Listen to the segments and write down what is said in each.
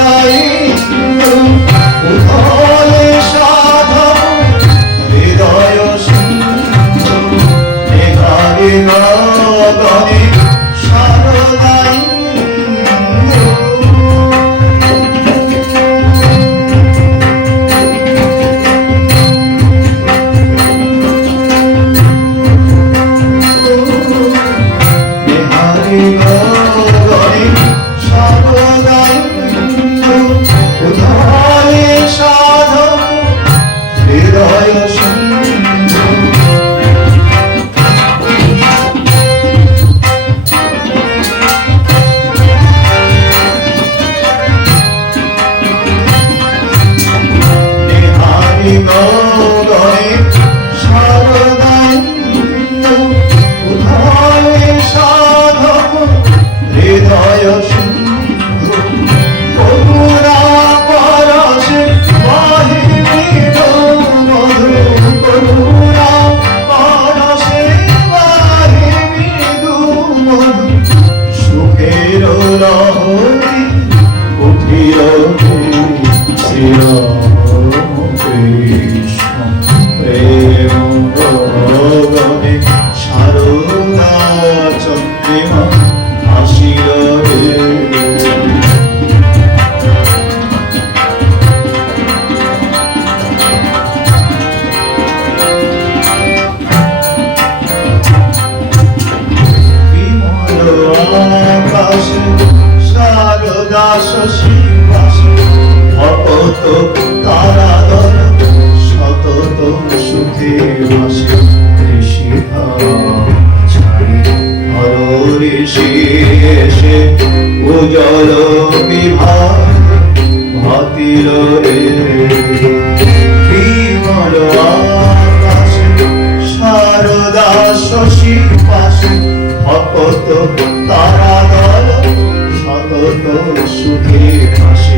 Bye. Hare Krishna. মানসীবাসী অপত কারাদর সতত সুখে বাসে ঋষিষে উজল বিভাগ ভাতির রে বিমল আকাশে শারদা শশী পাশে অপত সুখে ভাস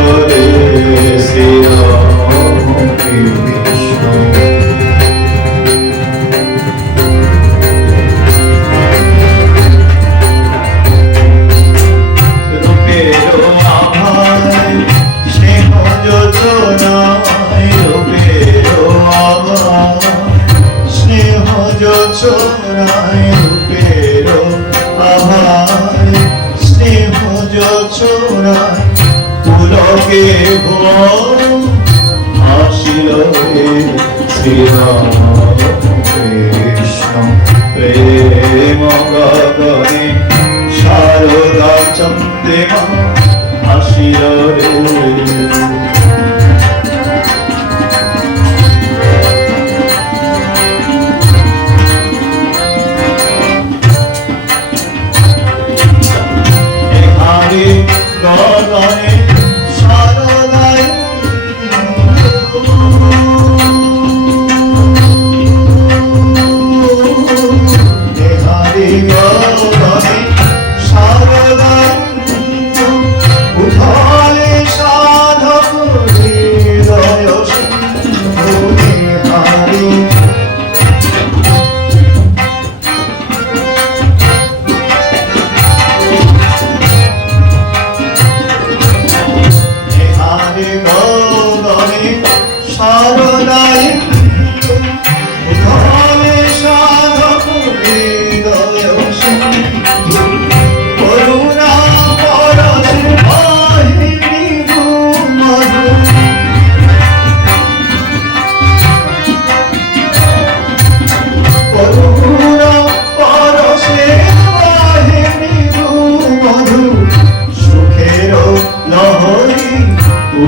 Hare Sri Ram Krishna আসিল কৃষ্ণ প্রেম গগনে শারদা চন্দ্রিমা আসিল রে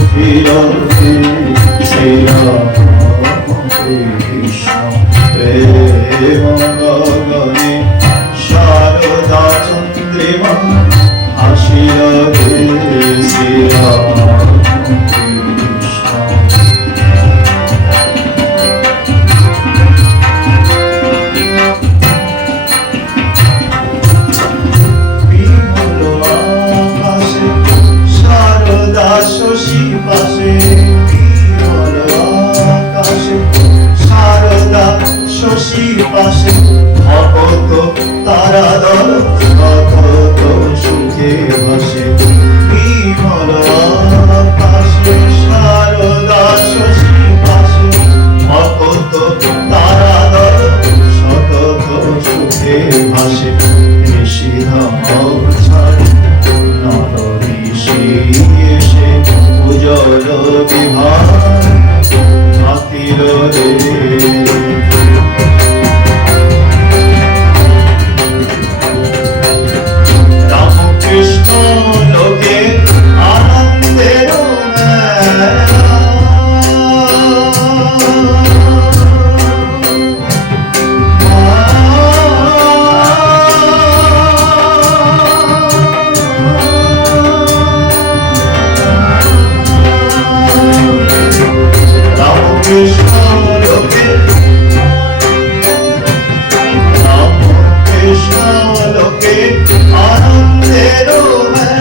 ফিরা ফিরা quiero ver.